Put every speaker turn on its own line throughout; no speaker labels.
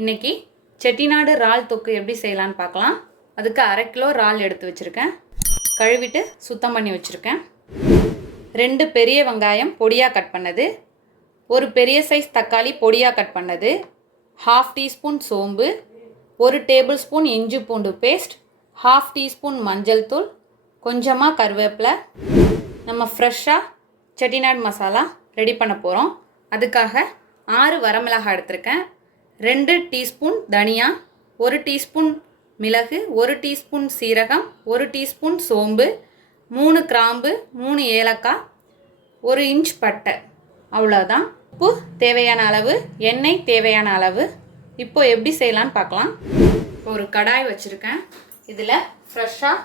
இன்னைக்கு செட்டிநாடு இறால் தொக்கு எப்படி செய்யலான்னு பார்க்கலாம். அதுக்கு அரை கிலோ இறால் எடுத்து வச்சுருக்கேன். கழுவிட்டு சுத்தம் பண்ணி வச்சுருக்கேன். ரெண்டு பெரிய வெங்காயம் பொடியாக கட் பண்ணது. ஒரு பெரிய சைஸ் தக்காளி பொடியாக கட் பண்ணது. ஹாஃப் டீஸ்பூன் சோம்பு ஒரு டேபிள் ஸ்பூன் இஞ்சி பூண்டு பேஸ்ட் ஹாஃப் டீஸ்பூன் மஞ்சள் தூள் கொஞ்சமாக கருவேப்பிலை. நம்ம ஃப்ரெஷ்ஷாக செட்டிநாடு மசாலா ரெடி பண்ண போகிறோம் அதுக்காக ஆறு வரமிளகாய் எடுத்திருக்கேன். ரெண்டு டீஸ்பூன் தனியா ஒரு டீஸ்பூன் மிளகு ஒரு டீஸ்பூன் சீரகம் ஒரு டீஸ்பூன் சோம்பு மூணு கிராம்பு மூணு ஏலக்காய் ஒரு இன்ச் பட்டை. அவ்வளோதான் உப்பு தேவையான அளவு எண்ணெய் தேவையான அளவு. இப்போ எப்படி செய்யலான்னு பார்க்கலாம். இப்போ ஒரு கடாய் வச்சுருக்கேன். இதில் ஃப்ரெஷ்ஷாக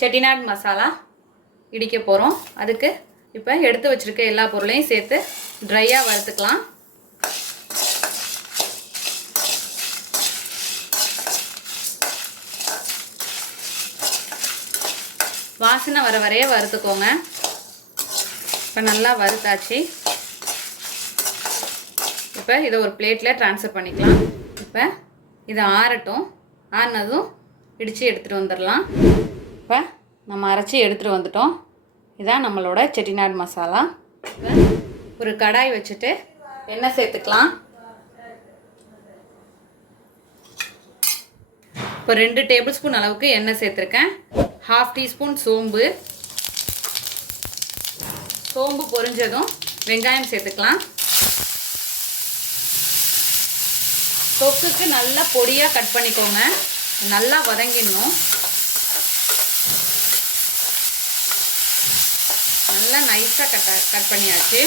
செட்டிநாட் மசாலா இடிக்க போகிறோம் அதுக்கு இப்போ எடுத்து வச்சுருக்க எல்லா பொருளையும் சேர்த்து ட்ரையாக வறுத்துக்கலாம். வாசனை வர வரைய வறுத்துக்கோங்க. இப்போ நல்லா வறுத்தாச்சு. இப்போ இதை ஒரு பிளேட்டில் ட்ரான்ஸ்ஃபர் பண்ணிக்கலாம். இப்போ இதை ஆறட்டும். ஆறினதும் இடித்து எடுத்துகிட்டு வந்துடலாம். இப்போ நம்ம அரைச்சி எடுத்துகிட்டு வந்துட்டோம். இதான் நம்மளோட செட்டிநாடு மசாலா. இப்போ ஒரு கடாய் வச்சுட்டு எண்ணெய் சேர்த்துக்கலாம். இப்போ ரெண்டு டேபிள் ஸ்பூன் அளவுக்கு எண்ணெய் சேர்த்துருக்கேன். ஹாஃப் டீஸ்பூன் சோம்பு. சோம்பு பொரிஞ்சதும் வெங்காயம் சேர்த்துக்கலாம். தொக்குக்கு நல்லா பொடியாக கட் பண்ணிக்கோங்க. நல்லா வதங்கிடணும். நல்லா நைஸாக கட் கட் பண்ணியாச்சு.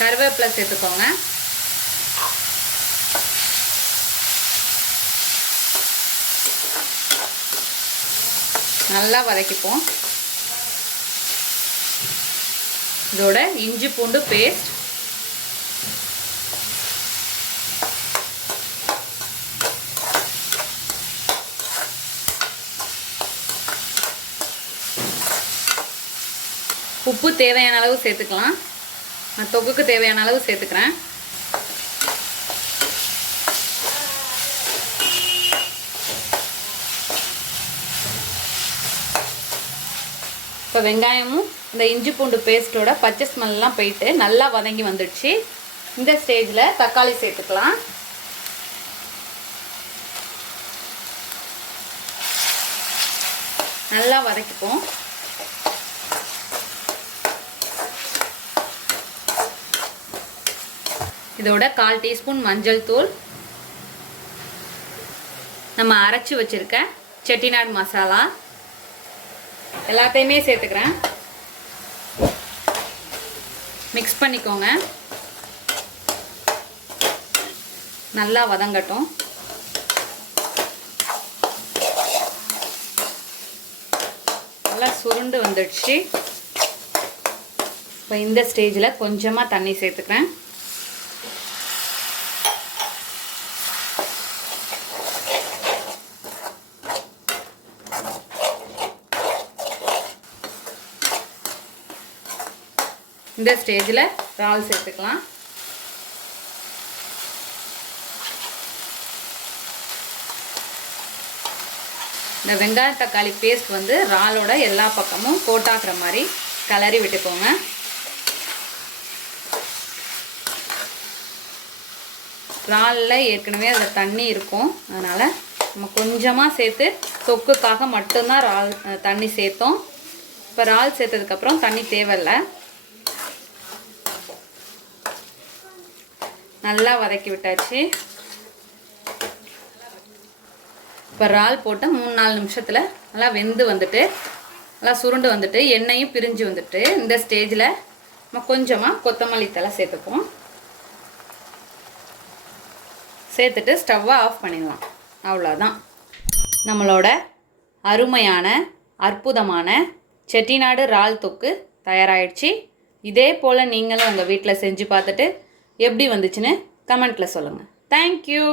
கருவேப்பிலை சேர்த்துக்கோங்க. நல்லா வதக்கிப்போம். இதோட இஞ்சி பூண்டு பேஸ்ட் உப்பு தேவையான அளவு சேர்த்துக்கலாம். நான் தொகுக்கு தேவையான அளவு சேர்த்துக்கிறேன். இப்போ வெங்காயமும் இந்த இஞ்சி பூண்டு பேஸ்ட்டோட பச்சை ஸ்மெல்லாம் போயிட்டு நல்லா வதங்கி வந்துடுச்சு. இந்த ஸ்டேஜில் தக்காளி சேர்த்துக்கலாம். நல்லா வதக்கிப்போம். இதோட கால் டீஸ்பூன் மஞ்சள் தூள். நம்ம அரைச்சி வச்சிருக்க செட்டிநாடு மசாலா. எல்லாத்தையுமே சேர்த்துக்கிறேன். மிக்ஸ் பண்ணிக்கோங்க. நல்லா வதங்கட்டும். நல்லா சுருண்டு வந்துடுச்சு. இப்போ இந்த ஸ்டேஜில் கொஞ்சமாக தண்ணி சேர்த்துக்கிறேன். இந்த ஸ்டேஜில் இறால் சேர்த்துக்கலாம். இந்த வெங்காய தக்காளி பேஸ்ட் வந்து இறாலோட எல்லா பக்கமும் கோட்டாக்குற மாதிரி கிளறி விட்டுக்கோங்க. இறாலில் ஏற்கனவே அதில் தண்ணி இருக்கும். அதனால் நம்ம கொஞ்சமாக சேர்த்து தொக்குக்காக மட்டும்தான் இறால் தண்ணி சேர்த்தோம். இப்போ இறால் சேர்த்ததுக்கப்புறம் தண்ணி தேவையில்லை. நல்லா வதக்கி விட்டாச்சு. இப்போ இறால் போட்டு மூணு நாலு நிமிஷத்தில் நல்லா வெந்து வந்துட்டு நல்லா சுருண்டு வந்துட்டு எண்ணெயும் பிரிஞ்சு வந்துட்டு இந்த ஸ்டேஜில் நம்ம கொஞ்சமாக கொத்தமல்லி தலை சேர்த்துப்போம். சேர்த்துட்டு ஸ்டவ்வை ஆஃப் பண்ணிடலாம். அவ்வளோதான் நம்மளோட அருமையான அற்புதமான செட்டிநாடு இறால் தொக்கு தயாராகிடுச்சு இதே போல் நீங்களும் உங்கள் வீட்டில் செஞ்சு பார்த்துட்டு எப்படி வந்துச்சுன்னு கமெண்ட்டில் சொல்லுங்கள் தேங்க்யூ